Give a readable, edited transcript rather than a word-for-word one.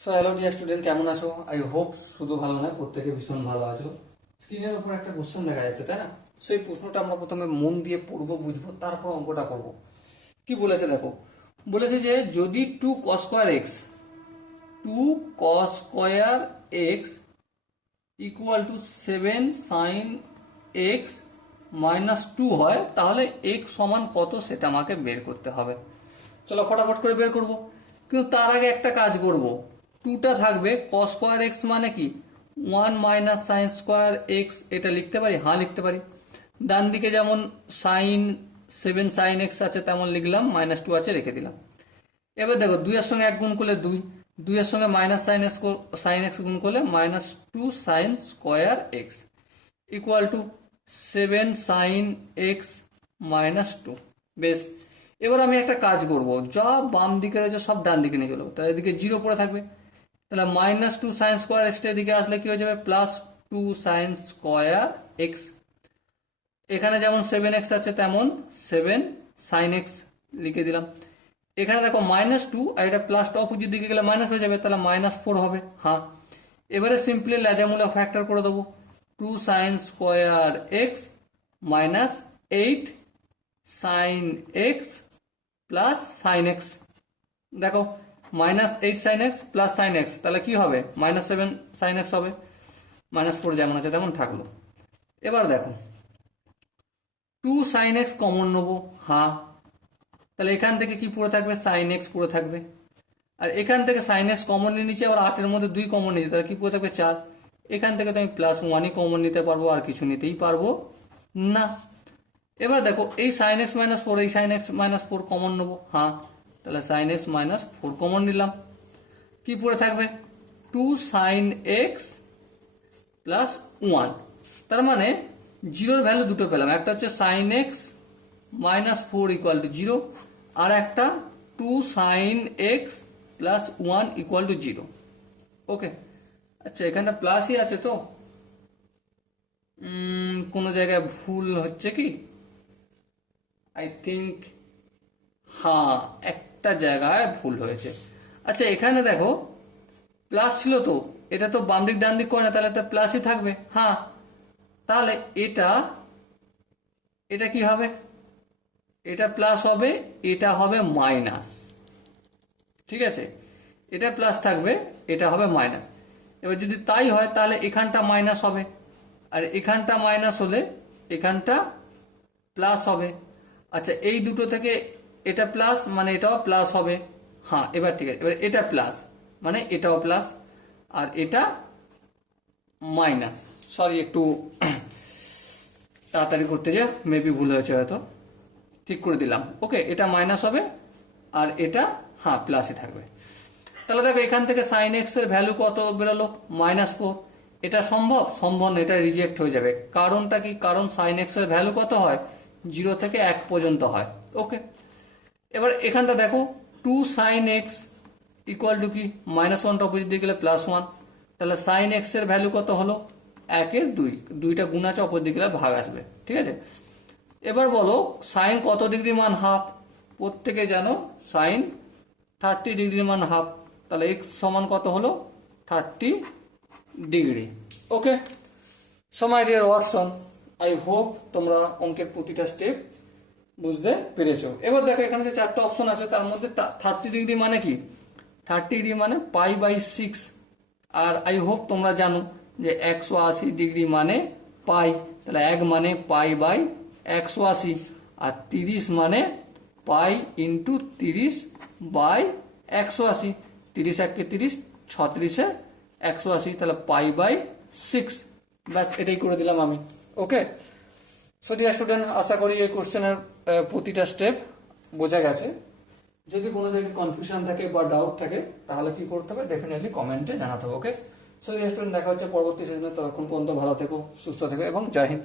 So hello dear student, কেমন আছো? I hope শুধু ভালো নয়, প্রত্যেকে ভীষণ ভালো আছো। স্ক্রিনের উপর একটা কোশ্চেন দেখা যাচ্ছে, তাই না? সো এই প্রশ্নটা আমরা প্রথমে মন দিয়ে পড়বো, বুঝবো, তারপর অঙ্কটা করব। কি বলেছে দেখো, বলেছে যে যদি two cos square x, two cos square x equal to 7 sin x -2 হয়, তাহলে এক্স সমান কত সেটা আমাকে বের করতে হবে। চলো ফটাফট করে বের করব, কিন্তু তার আগে একটা কাজ করব। টুটা থাকবে, কস স্কোয়ার এক্স মানে কি 1 - sin² এটা লিখতে পারি, হ্যাঁ লিখতে পারি। ডান দিকে যেমন 7 sin x আছে তেমন লিখলাম, -2 আছে রেখে দিলাম। এবার দেখো 2 এর সঙ্গে 1 গুণ করলে 2, 2 এর সঙ্গে -sin x গুণ করলে -2 sin² x equal to 7 sin x -2। বেশ, এবার আমি একটা কাজ করব, যা বাম দিকে রয়েছে সব ডান দিকে নিয়ে চলো, তাহলে এদিকে 0 পড়ে থাকবে। তাহলে -2 sin² x এদিকে আসলে কি হয়ে যাবে, +2 sin² x। এখানে যেমন 7x আছে তেমন 7 sin x লিখে দিলাম। এখানে দেখো -2 আর এটা প্লাসটা অপোজিট দিকে গেলে মাইনাস হয়ে যাবে, তাহলে -4 হবে। হ্যাঁ, এবারে সিম্পলি লেজামূলক ফ্যাক্টর করে দেবো, 2 sin² x -8 sin x plus sin x। দেখো -8 sin x plus sin x, তাহলে কি হবে, -7 sin x হবে। -4 যেমন আছে তেমন থাকলো। এবার দেখো 2 sin x কমন নেবো, হ্যাঁ, তাহলে এখান থেকে কি পড়ে থাকবে, sin x পড়ে থাকবে। আর এখান থেকে sin x কমন নিয়ে নিচ্ছি, আবার 8 এর মধ্যে 2 কমন নিয়েছি, তাহলে কি পড়ে থাকবে 4। এখান থেকে তো আমি +1ই কমন নিতে পারবো, আর কিছু নিতেই পারবো না। এবার দেখো এই sin x -4, এই sin x -4 কমন নেবো, হ্যাঁ, তাহলে sin x -4 কমন নিলাম। কি পড়ে থাকবে 2 sin x প্লাস 1। তার মানে জিরোর ভ্যালু দুটো পেলাম, একটা হচ্ছে sin x -4 ইকুয়াল টু 0, আর একটা 2 sin x plus 1 equal to 0। ওকে, আচ্ছা এখানটা প্লাসই আছে তো, কোনো জায়গায় ভুল হচ্ছে কি, আই থিঙ্ক হ্যাঁ একটা জায়গায় ভুল হয়েছে। আচ্ছা এখানে দেখো প্লাস ছিল তো, এটা তো বাম দিক ডান দিক করে না, তাহলে তো প্লাসই থাকবে। হ্যাঁ, তাহলে এটা এটা কি হবে, এটা প্লাস হবে, এটা হবে মাইনাস। ঠিক আছে, এটা প্লাস থাকবে, এটা হবে মাইনাস। এবার যদি তাই হয় তাহলে এখানটা মাইনাস হবে, আর এখানটা মাইনাস হলে এখানটা প্লাস হবে। আচ্ছা এই দুটো থেকে এটা প্লাস মানে এটাও প্লাস হবে। হ্যাঁ এবার ঠিক আছে, এবার এটা প্লাস মানে এটাও প্লাস, আর এটা মাইনাস। সরি একটু তাড়াতাড়ি করতে যা মেবি ভুল হয়েছে হয়তো, ঠিক করে দিলাম। ওকে, এটা মাইনাস হবে আর এটা হ্যাঁ প্লাসই থাকবে। তাহলে দেখো এখান থেকে sin x এর ভ্যালু কত বেরোলো, -4। এটা সম্ভব? সম্ভব না, এটা রিজেক্ট হয়ে যাবে। কারণটা কি, কারণ sin x এর ভ্যালু কত হয়, 0 থেকে 1 পর্যন্ত হয়। ওকে, এবার এখানটা দেখো 2 sin x ইকুয়াল টু কি, -1টা অপোজিট দিকে গেলে +1, তাহলে sin x এর ভ্যালু কত হলো, 1 এর 2, 2টা গুণ আছে অপোজিট দিকে গেলে ভাগ আসবে। ঠিক আছে, এবার বলো সাইন কত ডিগ্রি মান, হাফ। প্রত্যেকে জানো সাইন 30 ডিগ্রি মান হাফ, তাহলে এক্স সমান কত হলো 30 degree. Okay, so my dear Watson, I hope তোমরা অঙ্কের প্রতিটা স্টেপ বুঝতে পেরেছো। এবার দেখো এখানে যে 4টা অপশন আছে তার মধ্যে 30 ডিগ্রি মানে কি, 30 ডিগ্রি মানে π/6। আর আই হোপ তোমরা জানো যে 180 ডিগ্রি মানে পাই, তাহলে 1 মানে π/180, আর 30 মানে পাই ইন্টু 30/180। 30 1 30, 36 180, তাহলে π/6। ব্যাস এটাই করে দিলাম আমি। ওকে, সো ডিয়ার স্টুডেন্ট, আশা করি এই কোশ্চেনের প্রতিটা স্টেপ বোঝা গেছে। যদি কোনো জায়গায় কনফিউশন থাকে বা ডাউট থাকে তাহলে কি করতে হবে, ডেফিনেটলি কমেন্টে জানাতে হবে। ওকে, সো ডিয়ার স্টুডেন্ট, দেখা হচ্ছে পরবর্তী সেশনে। ততক্ষণ পর্যন্ত ভালো থেকো, সুস্থ থেকো এবং জয় হিন্দ।